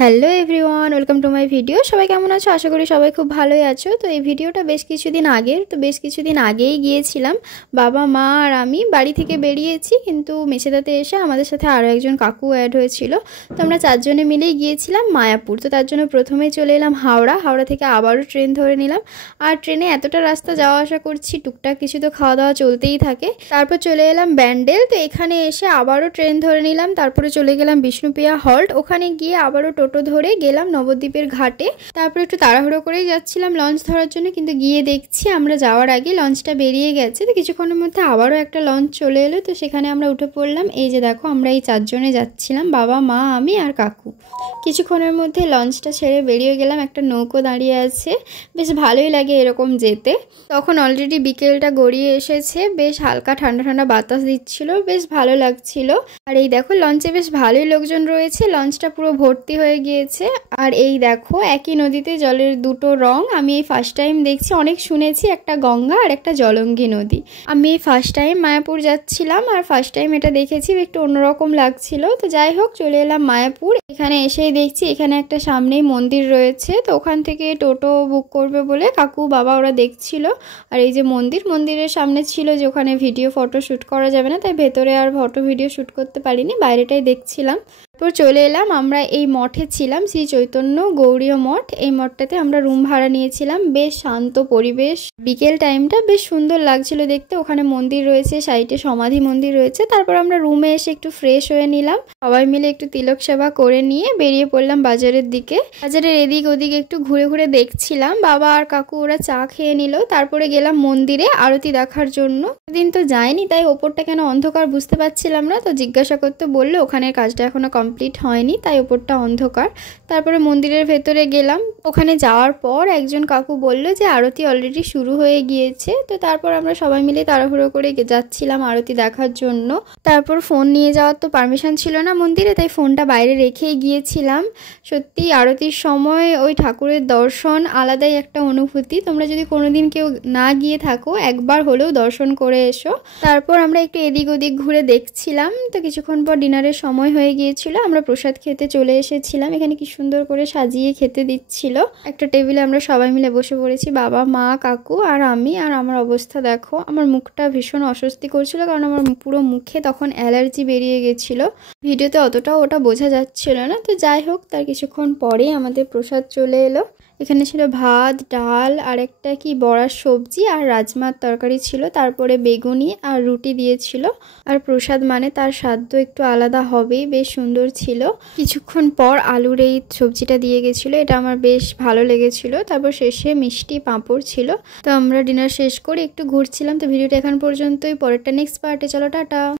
Hello everyone, welcome to my video. সবাই কেমন আছো? আশা করি সবাই খুব ভালোই আছো। তো এই ভিডিওটা বেশ কিছুদিন আগেই গিয়েছিলাম। বাবা, মা আর আমি বাড়ি থেকে বেরিয়েছি, কিন্তু মেছেদাতে এসে আমাদের সাথে আরও একজন কাকু অ্যাড হয়েছিল। তো আমরা চারজনে মিলেই গিয়েছিলাম মায়াপুর। তো তার জন্য প্রথমেই চলে এলাম হাওড়া থেকে আবারও ট্রেন ধরে নিলাম। আর ট্রেনে এতটা রাস্তা যাওয়া আসা করছি, টুকটাক কিছু তো খাওয়া দাওয়া চলতেই থাকে। তারপর চলে এলাম ব্যান্ডেল। তো এখানে এসে আবারও ট্রেন ধরে নিলাম। তারপরে চলে গেলাম বিষ্ণুপ্রিয়া হল্ট। ওখানে গিয়ে আবারও টোটো ধরে গেলাম নবদ্বীপের ঘাটে। তারপরে একটু তাড়াহুড়ো করেই যাচ্ছিলাম লঞ্চ ধরার জন্য, কিন্তু গিয়ে দেখছি আমরা যাওয়ার আগে লঞ্চটা বেরিয়ে গেছে। তো কিছুক্ষণের মধ্যে আবারও একটা লঞ্চ চলে এলো। তো সেখানে আমরা উঠে পড়লাম। এই যে দেখো, আমরা এই চারজনে যাচ্ছিলাম, বাবা, মা, আমি আর কাকু। কিছুক্ষণের মধ্যে লঞ্চটা ছেড়ে বেরিয়ে গেলাম। একটা নৌকো দাঁড়িয়ে আছে, বেশ ভালোই লাগে এরকম যেতে। তখন অলরেডি বিকেলটা গড়িয়ে এসেছে, বেশ হালকা ঠান্ডা ঠান্ডা বাতাস দিচ্ছিল, বেশ ভালো লাগছিল। আর এই দেখো, লঞ্চে বেশ ভালোই লোকজন রয়েছে, লঞ্চটা পুরো ভর্তি হয়ে গিয়েছে। আর এই দেখো, একই নদীতে জলের দুটো রং আমি এই ফার্স্ট টাইম দেখছি। অনেক শুনেছি, একটা গঙ্গা আর একটা জলঙ্গি নদী। আমি এই ফার্স্ট টাইম মায়াপুর যাচ্ছিলাম আর ফার্স্ট টাইম এটা দেখেছি, একটু অন্যরকম লাগছিল। তো যাই হোক, চলে এলাম মায়াপুর। এখানে এসেই দেখছি এখানে একটা সামনেই মন্দির রয়েছে। তো ওখান থেকে টোটো বুক করবে বলে কাকু, বাবা ওরা দেখছিল। আর এই যে মন্দিরের সামনে ছিল যে ওখানে ভিডিও ফটো শ্যুট করা যাবে না, তাই ভেতরে আর ফটো ভিডিও শ্যুট করতে পারিনি, বাইরেটাই দেখছিলাম। তারপর চলে এলাম, আমরা এই মঠে ছিলাম, শ্রী চৈতন্য গৌড়ীয় মঠ। এই মঠটাতে আমরা রুম ভাড়া নিয়েছিলাম। বেশ শান্ত পরিবেশ, বিকেল টাইমটা বেশ সুন্দর লাগছিল দেখতে। ওখানে মন্দির রয়েছে, সাইডে সমাধি মন্দির রয়েছে। তারপর আমরা রুমে এসে একটু ফ্রেশ হয়ে নিলাম, সবাই মিলে একটু তিলক সেবা করে নিয়ে বেরিয়ে পড়লাম বাজারের দিকে। বাজারের এদিক ওদিক একটু ঘুরে ঘুরে দেখছিলাম। বাবা আর কাকু ওরা চা খেয়ে নিল। তারপরে গেলাম মন্দিরে আরতি দেখার জন্য। দিন তো যায়নি, তাই ওপরটা কেন অন্ধকার বুঝতে পারছিলাম না। তো জিজ্ঞাসা করতে বললো ওখানের কাজটা এখনো কমপ্লিট হয়নি, তাই ওপরটা অন্ধকার। তারপরে মন্দিরের ভেতরে গেলাম। ওখানে যাওয়ার পর একজন কাকু বলল যে আরতি অলরেডি শুরু হয়ে গিয়েছে। তো তারপর আমরা সবাই মিলে তাড়াহুড়ো করে যাচ্ছিলাম আরতি দেখার জন্য। তারপর ফোন নিয়ে যাওয়ার তো পারমিশন ছিল না মন্দিরে, তাই ফোনটা বাইরে রেখেই গিয়েছিলাম। সত্যি আরতির সময় ওই ঠাকুরের দর্শন আলাদাই একটা অনুভূতি। তোমরা যদি কোনোদিন কেউ না গিয়ে থাকো, একবার হলেও দর্শন করে এসো। তারপর আমরা একটু এদিক ওদিক ঘুরে দেখছিলাম। তো কিছুক্ষণ পর ডিনারের সময় হয়ে গিয়েছিল, আমরা প্রসাদ খেতে চলে এসেছিলাম। এখানে কি সুন্দর করে সাজিয়ে খেতে দিচ্ছিল। একটা টেবিলে আমরা সবাই মিলে বসে পড়েছি, বাবা, মা, কাকু আর আমি। আর আমার অবস্থা দেখো, আমার মুখটা ভীষণ অস্বস্তি করছিল, কারণ আমার পুরো মুখে তখন অ্যালার্জি বেরিয়ে গেছিল। ভিডিওতে অতটাও ওটা বোঝা যাচ্ছিল না। তো যাই হোক, তার কিছুক্ষণ পরেই আমাদের প্রসাদ চলে এলো। এখানে ছিল ভাত, ডাল আর একটা কি বড়ার সবজি আর রাজমার তরকারি ছিল। তারপরে বেগুনি আর রুটি দিয়েছিল। আর প্রসাদ মানে তার স্বাদ তো একটু আলাদা হবেই, বেশ সুন্দর ছিল। কিছুক্ষণ পর আলুর এই সবজিটা দিয়ে গেছিলো, এটা আমার বেশ ভালো লেগেছিল। তারপর শেষে মিষ্টি পাঁপড় ছিল। তো আমরা ডিনার শেষ করে একটু ঘুরছিলাম। তো ভিডিওটা এখন পর্যন্তই, পরেরটা নেক্সট পার্টে। চলো, টাটা।